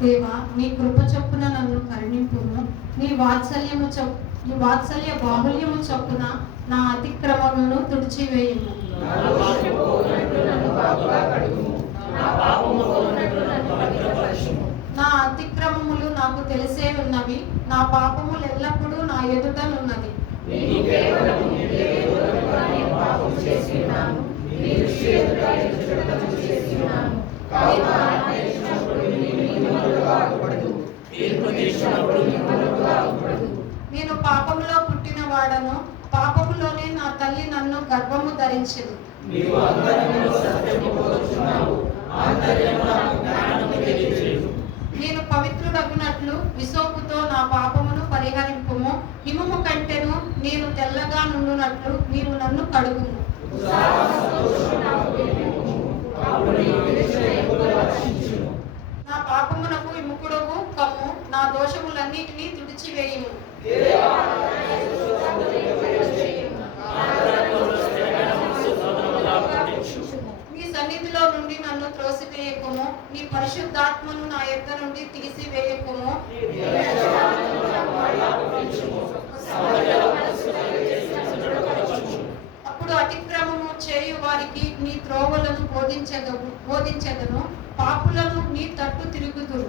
దేవా, నీ కృప చొప్పున నన్ను కరుణింపుము. నీ వాత్సల్య బాహుల్యము చొప్పున నా అతిక్రమములను తుడిచివేయుము. నా అతిక్రమములు నాకు తెలిసే ఉన్నవి, నా పాపములు ఎల్లప్పుడూ నా ఎదుటనున్నది. నేను పాపములో పుట్టిన వాడను, పాపములోనే నా తల్లి నన్ను గర్భము ధరించెను. నేను పవిత్రుడగునట్లు విసోపుతో నా పాపమును పరిహరింపుము. హిమము కంటెను నేను తెల్లగా నుండునట్లు నీవు నన్ను కడుగుము. నా పాపమునకు విముఖుడవు కమ్ము, నా దోషములన్నిటినీ తుడిచివేయుము. నీ సన్నిధిలో నుండి నన్ను త్రోసివేయకుము, నీ పరిశుద్ధాత్మను నా యొద్ద నుండి తీసివేయకుము. అప్పుడు అతిక్రమము చేయు వారికి నీ త్రోవలను బోధించెదను, పాపులను నీ తట్టు తిరుగుదురు.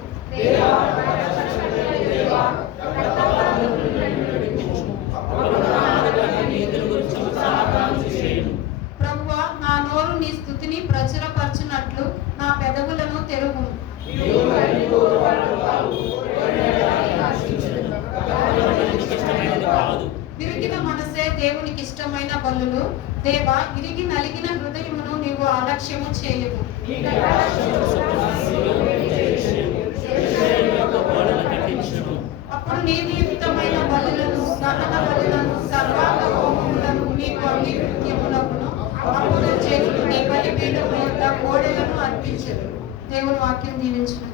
ప్రభువా, నా నోరు నీ స్తుతిని ప్రచురపరచునట్లు నా పెదవులను తెరువుము. విరిగిన మనసే దేవునికి ఇష్టమైన బలులు. దేవా, ఇరిగి నలిగిన హృదయమును నీవు అలక్ష్యము చేయవు. అప్పుడు నీతియుక్తమైన బలులను, దహన బలులను, సర్వాంగ హోమములను నీకు అంగీకృత్యములకును. అప్పుడు జనులు నీ బలిపీఠము యొద్ద కోడెలను అర్పించెదరు. దేవుని వాక్యం దీవించును.